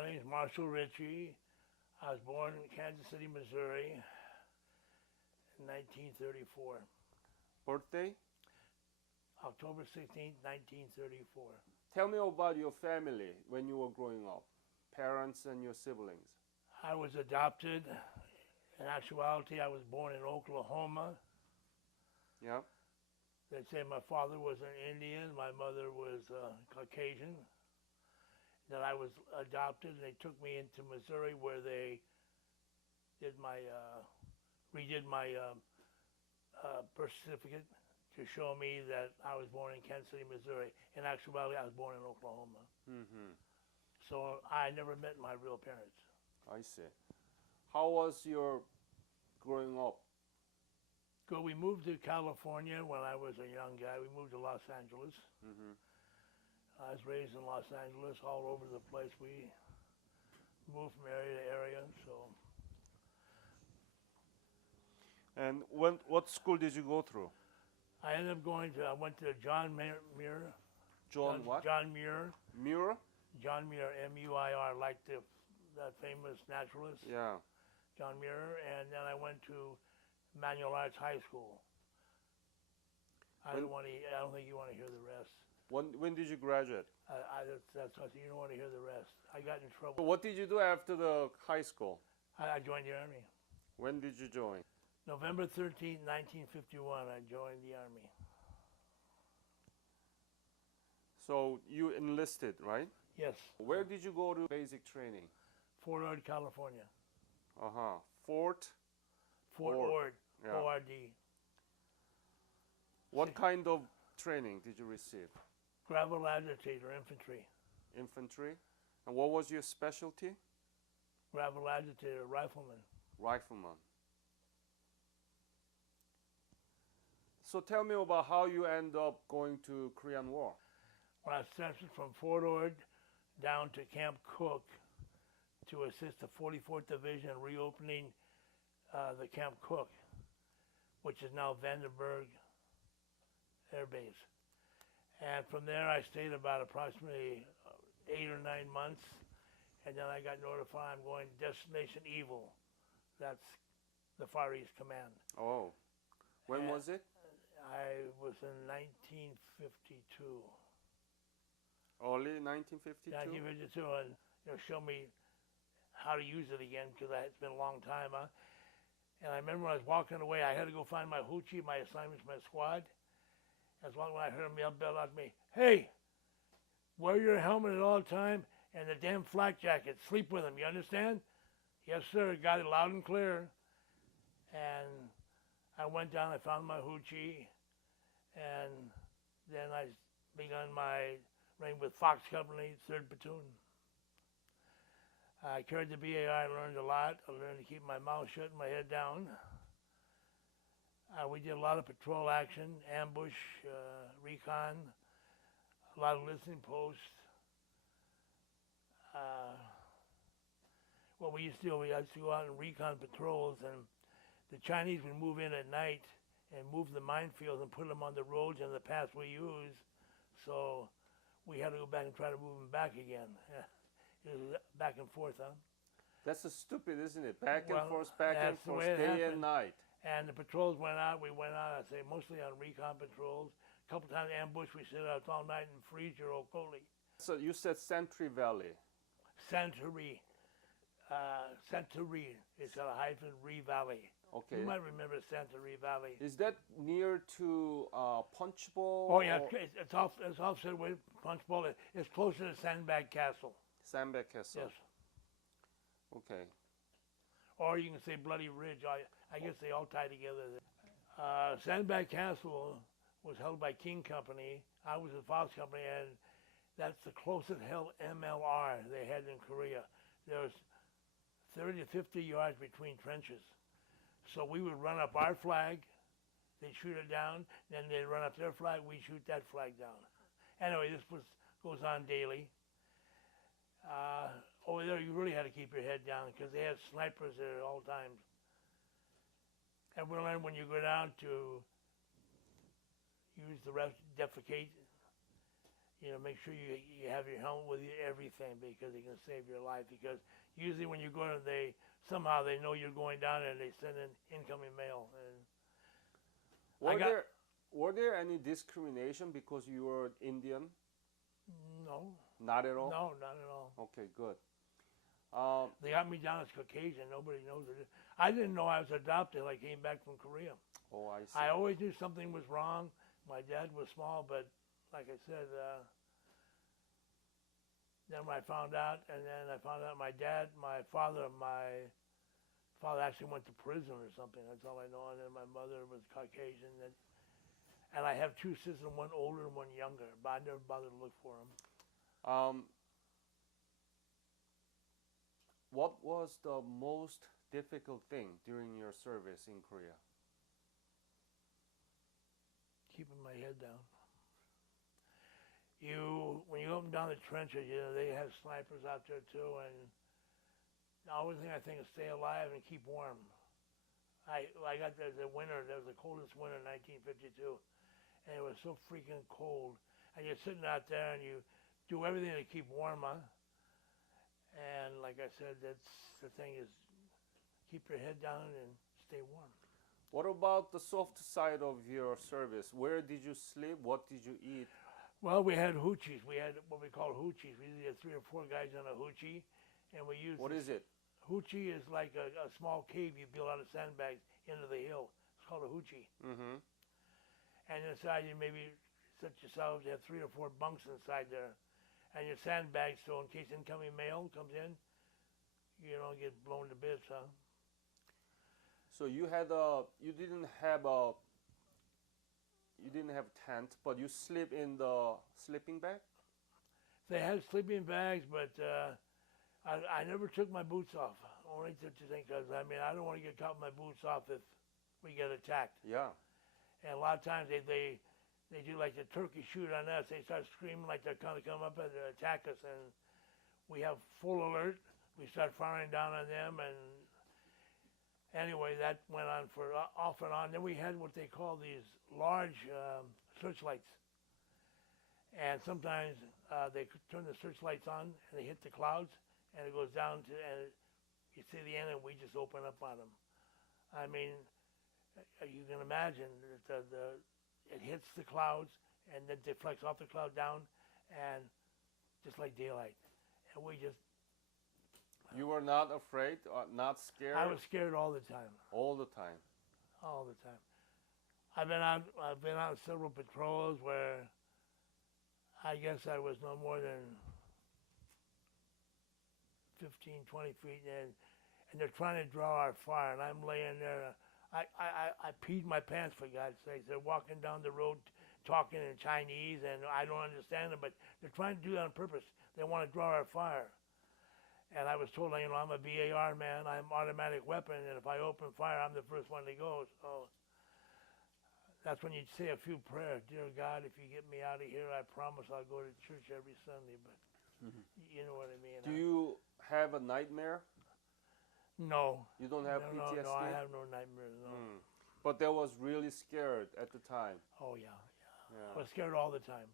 My name is Marshall Ritchey. I was born in Kansas City, Missouri in 1934. Birthday? October 16th, 1934. Tell me about your family when you were growing up, parents and your siblings. I was adopted. In actuality, I was born in Oklahoma. Yeah. They say my father was an Indian, my mother was Caucasian. That I was adopted, and they took me into Missouri where they did redid my birth certificate to show me that I was born in Kansas City, Missouri. In actuality, I was born in Oklahoma. Mm-hmm. So I never met my real parents. I see. How was your growing up? Good. We moved to California when I was a young guy. We moved to Los Angeles. Mm-hmm. I was raised in Los Angeles, all over the place. We moved from area to area. So. And what school did you go through? I ended up I went to John Muir. John what? John Muir. Muir? John Muir, M-U-I-R, like that famous naturalist. Yeah. John Muir. And then I went to Manual Arts High School. I don't think you want to hear the rest. When did you graduate? That's what you don't want to hear the rest. I got in trouble. What did you do after the high school? I joined the Army. When did you join? November 13, 1951, I joined the Army. So you enlisted, right? Yes. Where did you go to basic training? Fort Ord, California. Uh-huh. Fort Ord, yeah. O-R-D. What kind of training did you receive? Gravel agitator, infantry. Infantry. And what was your specialty? Gravel agitator, rifleman. Rifleman. So tell me about how you end up going to Korean War. When I was transferred from Fort Ord down to Camp Cook to assist the 44th Division in reopening the Camp Cook, which is now Vandenberg Air Base. And from there I stayed about approximately 8 or 9 months, and then I got notified I'm going to Destination Evil. That's the Far East Command. Oh. When was it? I was in 1952. Early 1952? 1952, and show me how to use it again, because it's been a long time. And I remember when I was walking away, I had to go find my hoochie, my assignments, my squad. As long as I heard him yell at me, "Hey, wear your helmet at all time and the damn flak jacket. Sleep with him, you understand?" "Yes, sir." Got it loud and clear. And I went down, I found my hoochie, and then I began my reign with Fox Company, 3rd Platoon. I carried the BAI, I learned a lot. I learned to keep my mouth shut and my head down. We did a lot of patrol action, ambush, recon, a lot of listening posts. What we used to do, we used to go out and recon patrols, and the Chinese would move in at night and move the minefields and put them on the roads and the paths we use. So we had to go back and try to move them back again. It was back and forth, huh? That's so stupid, isn't it? Back and forth, day and night. And the patrols went out. We went out, I'd say, mostly on recon patrols. A couple times ambush, we sit out all night in Freezer or Ocollie. So you said Century Valley. Century. It's got a hyphen, Ree Valley. Okay. You might remember Century Valley. Is that near to Punchbowl? Oh, yeah, it's offset with Punchbowl. It's closer to Sandbag Castle. Sandbag Castle. Yes. Okay. Or you can say Bloody Ridge. I guess they all tie together. Sandbag Castle was held by King Company. I was at Fox Company, and that's the closest held MLR they had in Korea. There was 30 to 50 yards between trenches. So we would run up our flag, they'd shoot it down, then they'd run up their flag, we'd shoot that flag down. Anyway, this goes on daily. Over there, you really had to keep your head down because they had snipers there at all times. And we learned when you go down to use the defecate, make sure you have your helmet with you, everything, because it can save your life. Because usually when you go to, somehow they know you're going down and they send in incoming mail. And were there any discrimination because you were Indian? No. Not at all? No, not at all. Okay, good. They got me down as Caucasian. Nobody knows it. I didn't know I was adopted. I came back from Korea. Oh, I see. I always knew something was wrong. My dad was small, but like I said, then when I found out, and then I found out my father actually went to prison or something. That's all I know. And then my mother was Caucasian. And I have two sisters, one older and one younger, but I never bothered to look for them. What was the most difficult thing during your service in Korea? Keeping my head down. When you go up and down the trenches, they have snipers out there too, and the only thing I think is stay alive and keep warm. I got there the winter. That was the coldest winter in 1952, and it was so freaking cold. And you're sitting out there and you do everything to keep warm, huh? And like I said, that's the thing is keep your head down and stay warm. What about the soft side of your service? Where did you sleep? What did you eat? Well, we had hoochies. We had what we call hoochies. We usually had 3 or 4 guys on a hoochie, and we used. What is it? Hoochie is like a small cave you build out of sandbags into the hill. It's called a hoochie. Mm-hmm. And inside you maybe set yourselves. You have 3 or 4 bunks inside there, and your sandbags so in case incoming mail comes in, you don't get blown to bits, huh? So you didn't have tent, but you sleep in the sleeping bag? They had sleeping bags, but I never took my boots off. Only to think, because I don't want to get caught with my boots off if we get attacked. Yeah. And a lot of times they do like the turkey shoot on us. They start screaming like they're going to come up and attack us, and we have full alert. We start firing down on them, and anyway, that went on for off and on. Then we had what they call these large searchlights, and sometimes they turn the searchlights on and they hit the clouds, and it goes down to, and you see the end, and we just open up on them. I mean, you can imagine that it hits the clouds and then deflects off the cloud down, and just like daylight, and we just. You were not afraid or not scared? I was scared all the time. All the time? All the time. I've been on several patrols where I guess I was no more than 15, 20 feet in, and they're trying to draw our fire, and I'm laying there. I peed my pants, for God's sake. They're walking down the road talking in Chinese, and I don't understand them, but they're trying to do that on purpose. They want to draw our fire. And I was told, I'm a BAR man, I'm automatic weapon, and if I open fire, I'm the first one to go. So that's when you say a few prayers. Dear God, if you get me out of here, I promise I'll go to church every Sunday. But you know what I mean. Do you have a nightmare? No. You don't have PTSD? No, I have no nightmares, no. But they was really scared at the time. Oh, yeah. I was scared all the time.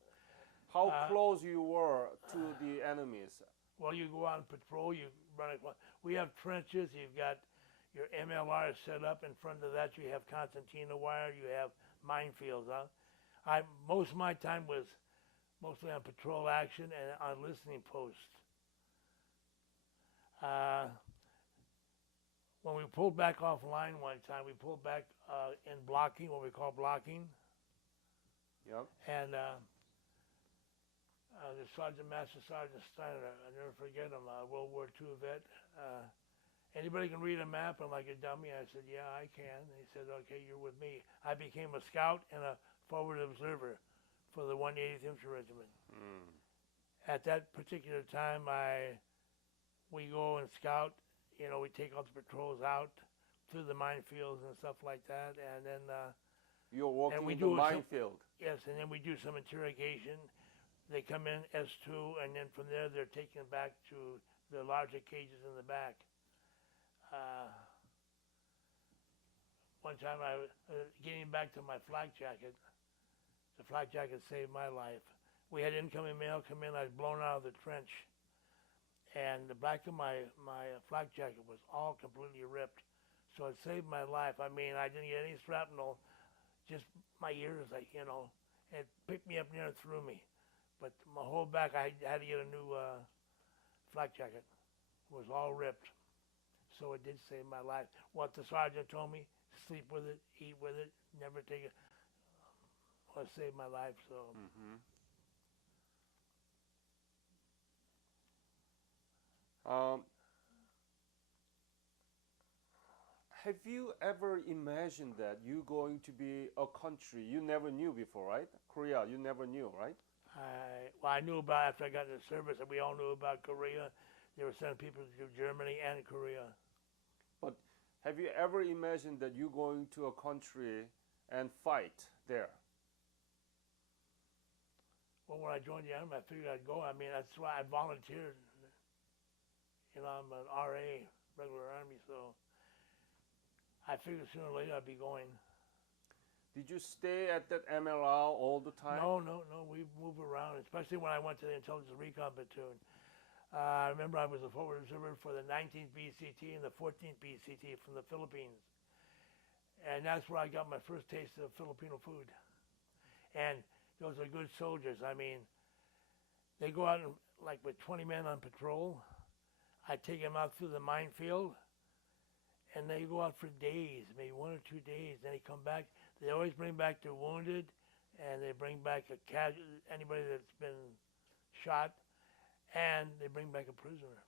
How close you were to the enemies? Well, you go on patrol, you run across. We have trenches, you've got your MLR set up. In front of that, you have concertina wire, you have minefields. Most of my time was mostly on patrol action and on listening posts. When we pulled back offline one time, we pulled back in blocking, what we call blocking. Yep. And the Master Sergeant Steiner, I'll never forget him, World War II vet. Anybody can read a map? I'm like a dummy. I said, yeah, I can. And he said, okay, you're with me. I became a scout and a forward observer for the 180th Infantry Regiment. At that particular time, we go and scout. We take all the patrols out through the minefields and stuff like that. And then you're walking in the minefield. Yes, and then we do some interrogation. They come in S2, and then from there they're taken back to the larger cages in the back. One time I was getting back to my flak jacket. The flak jacket saved my life. We had incoming mail come in. I was blown out of the trench, and the back of my flak jacket was all completely ripped. So it saved my life. I mean, I didn't get any shrapnel, just my ears, like, you know, it picked me up near and threw me. But my whole back, I had to get a new flak jacket. It was all ripped. So it did save my life. What the sergeant told me, sleep with it, eat with it, never take it. Well, it saved my life, so. Mm-hmm. Um, have you ever imagined that you're going to be a country you never knew before, right? Korea, you never knew, right? I knew about after I got in the service, and we all knew about Korea. They were sending people to Germany and Korea. But have you ever imagined that you're going to a country and fight there? Well, when I joined the army, I figured I'd go. I mean, that's why I volunteered. You know, I'm an RA, regular Army, so I figured sooner or later I'd be going. Did you stay at that MLR all the time? No. We move around, especially when I went to the Intelligence Recon Platoon. I remember I was a forward observer for the 19th BCT and the 14th BCT from the Philippines. And that's where I got my first taste of Filipino food. And those are good soldiers. I mean, they go out like with 20 men on patrol. I take them out through the minefield, and they go out for days, maybe 1 or 2 days. Then they come back. They always bring back their wounded, and they bring back anybody that's been shot, and they bring back a prisoner.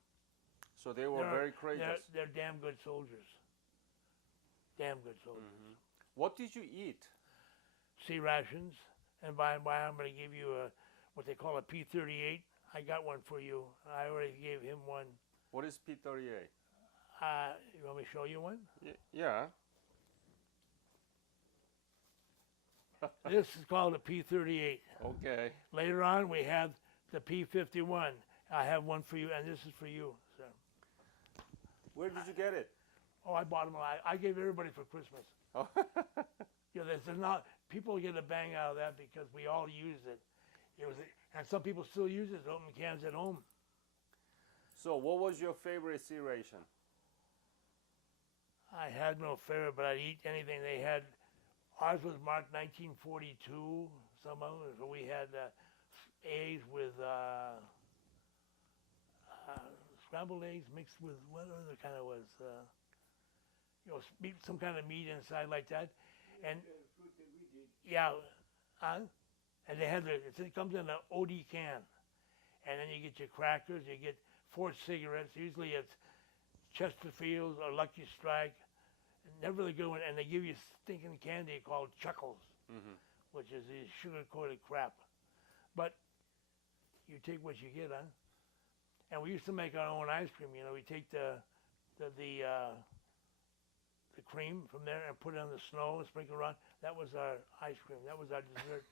So they were very courageous. They're damn good soldiers. Damn good soldiers. Mm-hmm. What did you eat? Sea rations, and by and by I'm going to give you what they call a P-38. I got one for you. I already gave him one. What is P-38? You want me to show you one? Yeah. This is called a P-38. Okay. Later on, we have the P-51. I have one for you, and this is for you, sir. Where did you get it? Oh, I bought them. I gave everybody for Christmas. Oh. Yeah, there's not. People get a bang out of that because we all use it. And some people still use it. Open cans at home. So, what was your favorite sea ration? I had no favorite, but I'd eat anything they had. Ours was marked 1942. Some of them. So we had eggs with scrambled eggs mixed with what other kind of was, some kind of meat inside like that, and yeah, and they had it comes in an OD can, and then you get your crackers, you get 4 cigarettes. Usually it's Chesterfields or Lucky Strike, never really good one, and they give you stinking candy called Chuckles, which is the sugar-coated crap, but you take what you get, huh? And we used to make our own ice cream. You know, we take the cream from there and put it on the snow and sprinkle around. That was our ice cream. That was our dessert.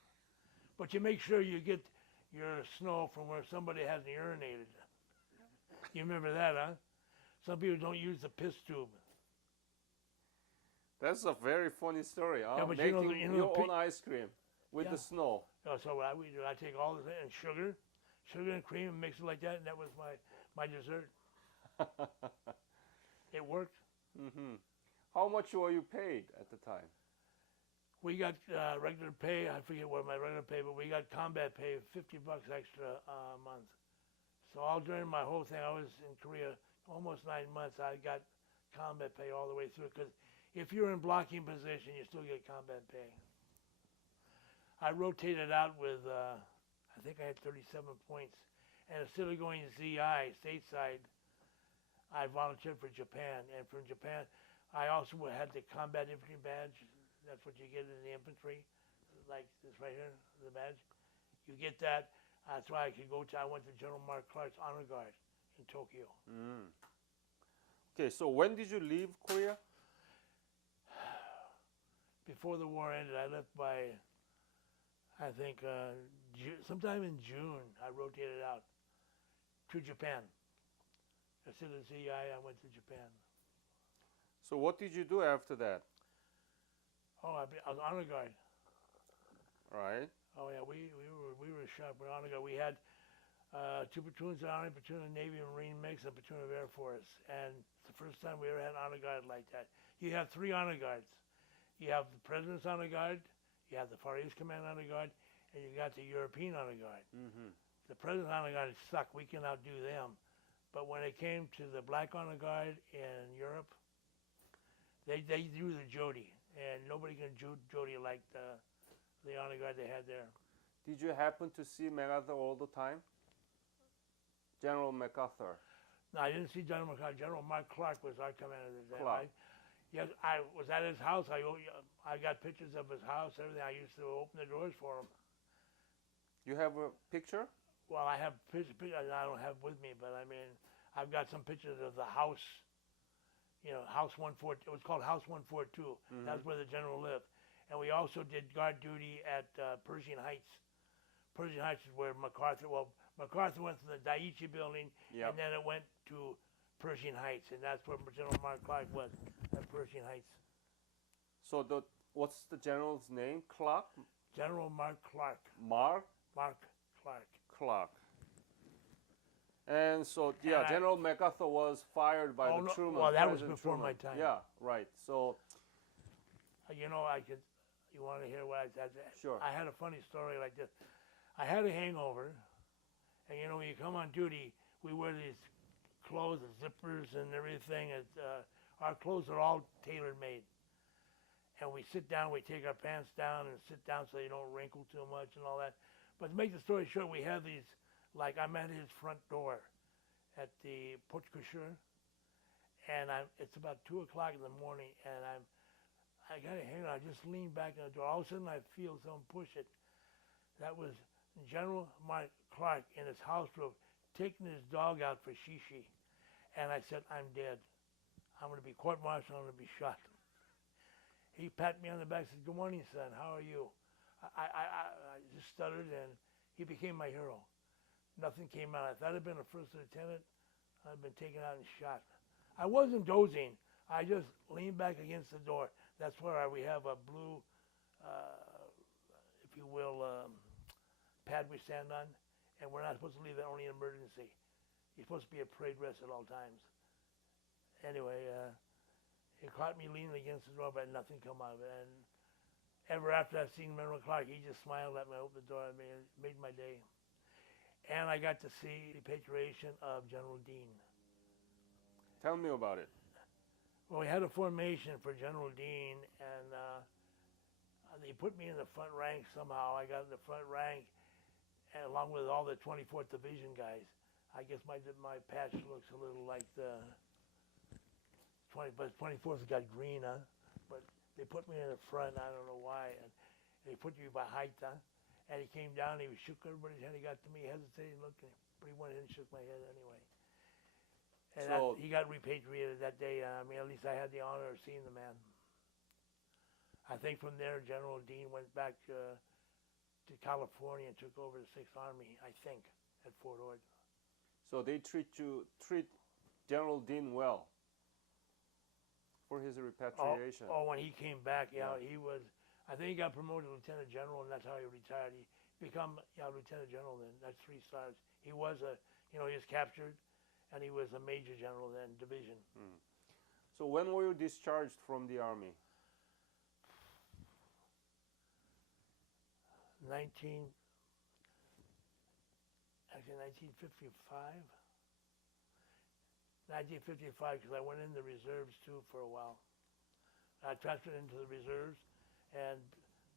But you make sure you get your snow from where somebody hasn't urinated. You remember that, huh? Some people don't use the piss tube. That's a very funny story. Yeah, but making your own ice cream with the snow. So what I would do, I take all this and sugar and cream, and mix it like that, and that was my dessert. It worked. Mm-hmm. How much were you paid at the time? We got regular pay. I forget what my regular pay, but we got combat pay, $50 extra a month. So all during my whole thing, I was in Korea almost 9 months. I got combat pay all the way through, because if you're in blocking position, you still get combat pay. I rotated out with, I think I had 37 points. And instead of going ZI, stateside, I volunteered for Japan. And from Japan, I also had the combat infantry badge. That's what you get in the infantry, like this right here, the badge. You get that. That's why I could go to, I went to General Mark Clark's Honor Guard in Tokyo. Mm. Okay, so when did you leave Korea? Before the war ended, I left by, I think, sometime in June, I rotated out to Japan. Instead of ZI, I went to Japan. So what did you do after that? Oh, I was honor guard. Right. Oh yeah, we were sharp. We're honor guard. We had two platoons of Army, platoon of Navy and Marine mix, and platoon of Air Force. And it's the first time we ever had an honor guard like that. You have three honor guards. You have the President's honor guard, you have the Far East Command honor guard, and you got the European honor guard. Mm-hmm. The President's honor guard sucked. We can outdo them. But when it came to the Black honor guard in Europe, they drew the Jody, and nobody can do Jody like the honor guard they had there. Did you happen to see MacArthur all the time? General MacArthur. No, I didn't see General MacArthur. General Mark Clark was our commander then. Clark. Yes, I was at his house. I got pictures of his house, everything. I used to open the doors for him. You have a picture? Well, I have pictures I don't have with me, but I mean, I've got some pictures of the house. You know, House 142. It was called House 142. Mm-hmm. That's where the general lived. And we also did guard duty at Pershing Heights. Pershing Heights is where MacArthur went to the Daiichi building, yep. And then it went to Pershing Heights, and that's where General Mark Clark was, at Pershing Heights. So what's the general's name? Clark? General Mark Clark. Mark Clark. Clark. And so, yeah, General MacArthur was fired by the Truman. Well, that was President before Truman. my time. Yeah, right. So, you know, you want to hear what I said? Sure. I had a funny story like this. I had a hangover, and you know, when you come on duty, we wear these clothes, the zippers and everything. Our clothes are all tailor-made. And we sit down, we take our pants down and sit down so they don't wrinkle too much and all that. But to make the story short, we have these, like I'm at his front door at the Porte Cochure, and it's about 2 o'clock in the morning, and I got a hangover. I just lean back in the door. All of a sudden, I feel someone push it. That was General Mark Clark in his house room, taking his dog out for shishi. And I said, I'm dead. I'm going to be court-martialed. I'm going to be shot. He patted me on the back and said, good morning, son. How are you? I just stuttered, and he became my hero. Nothing came out. If that had been a first lieutenant, I'd been taken out and shot. I wasn't dozing. I just leaned back against the door. That's where we have a blue, if you will, pad we stand on, and we're not supposed to leave that only in emergency. You're supposed to be at parade rest at all times. Anyway, it caught me leaning against the door, but nothing come out of it. And ever after I've seen General Clark, he just smiled at me, opened the door at me, and it made my day. And I got to see the repatriation of General Dean. Tell me about it. Well, we had a formation for General Dean, and they put me in the front rank somehow. I got in the front rank, and along with all the 24th Division guys. I guess my patch looks a little like the 24th got green, huh? But they put me in the front. I don't know why. And they put me by height, huh? And he came down. He shook everybody's hand. He got to me, hesitated, looked at me, but he went in and shook my head anyway. And so he got repatriated that day. I mean, at least I had the honor of seeing the man. I think from there, General Dean went back to California and took over the 6th Army, I think, at Fort Ord. So they treat General Dean well for his repatriation. Oh, when he came back, yeah, he was. I think he got promoted to Lieutenant General, and that's how he retired. He became Lieutenant General then. That's 3 stars. He was he was captured, and he was a Major General then, division. So when were you discharged from the Army? 1955. 1955, because I went in the reserves too for a while. I transferred into the reserves and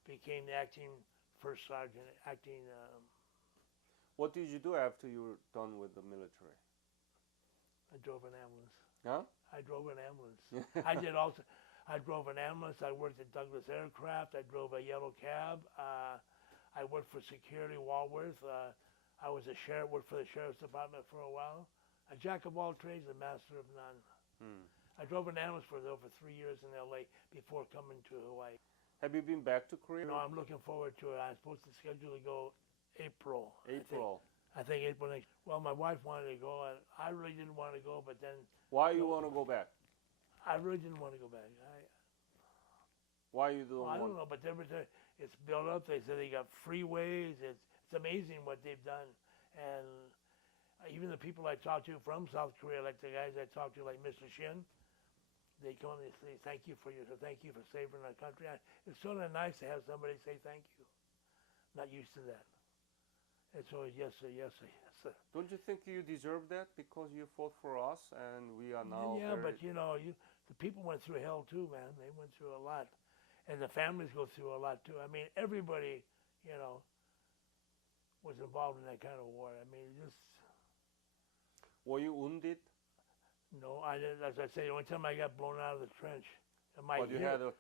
became the acting first sergeant. What did you do after you were done with the military? I drove an ambulance. Huh? I drove an ambulance. I drove an ambulance. I worked at Douglas Aircraft. I drove a yellow cab. I worked for Security Walworth. I was a sheriff, worked for the Sheriff's Department for a while. A jack of all trades, a master of none. I drove an ambulance for 3 years in L.A. before coming to Hawaii. Have you been back to Korea? No, I'm looking forward to it. I'm supposed to schedule to go April. I think April next. Well, my wife wanted to go, and I really didn't want to go, but then... Why you want to go back? I really didn't want to go back. Why you don't want? I don't know, but It's built up. They said they got freeways. It's amazing what they've done. And even the people I talk to from South Korea, like the guys I talk to, like Mr. Shin, they come and they say, thank you for saving our country. It's sort of nice to have somebody say thank you. Not used to that. It's always yes sir, yes sir, yes sir. Don't you think you deserve that because you fought for us and we are now Yeah, very... but the people went through hell too, man. They went through a lot. And the families go through a lot too. I mean, everybody, was involved in that kind of war. I mean, just... Were you wounded? No, I didn't. As I say, the only time I got blown out of the trench, But you had a...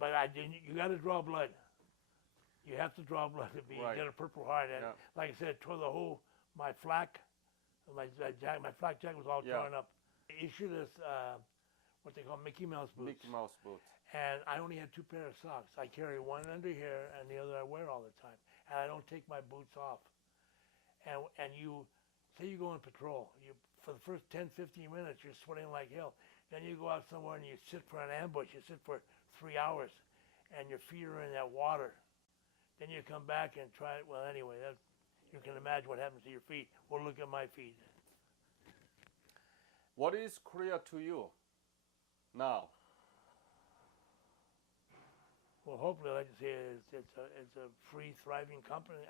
But I didn't. You got to draw blood. You have to draw blood to be get a Purple Heart. And like I said, it tore the whole my flak flak jacket was all torn up. They issued us what they call Mickey Mouse boots. Mickey Mouse boots. And I only had 2 pairs of socks. I carry one under here and the other I wear all the time. And I don't take my boots off. And you say you go on patrol. For the first 10, 15 minutes, you're sweating like hell. Then you go out somewhere and you sit for an ambush. You sit for 3 hours, and your feet are in that water. Then you come back and try it. Well, anyway, you can imagine what happens to your feet. Well, look at my feet. What is Korea to you now? Well, hopefully, like I say, it's a free, thriving country.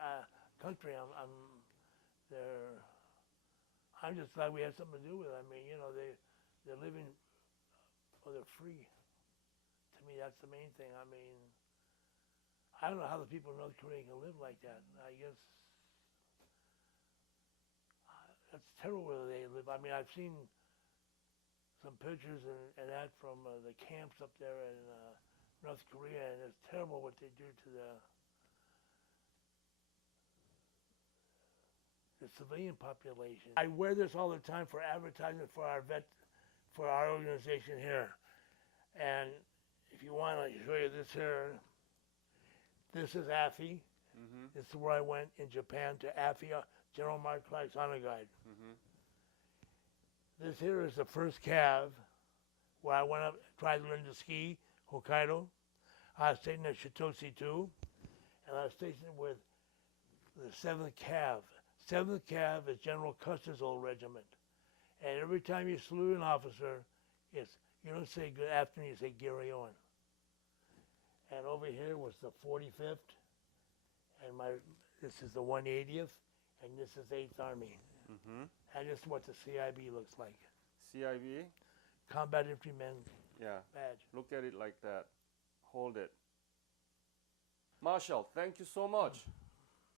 I'm just glad we had something to do with it. I mean, they're living, they're free. To me, that's the main thing. I mean, I don't know how the people in North Korea can live like that. I guess that's terrible where they live. I mean, I've seen some pictures and that from the camps up there in North Korea, and it's terrible what they do to the civilian population. I wear this all the time for advertising for our organization here. And if you want, I can show you this here. This is AFI. Mm-hmm. This is where I went in Japan to AFI, General Mark Clark's honor guide. Mm-hmm. This here is the first cav where I went up, tried to learn to ski, Hokkaido. I was stationed at Shitoshi too, and I was stationed with the 7th Cav. 7th Cav is General Custer's old regiment. And every time you salute an officer, you don't say good afternoon, you say Gary on. And over here was the 45th, and this is the 180th, and this is 8th Army. Mm-hmm. And this is what the CIB looks like. CIB? Combat Infantryman badge. Look at it like that. Hold it. Marshal, thank you so much.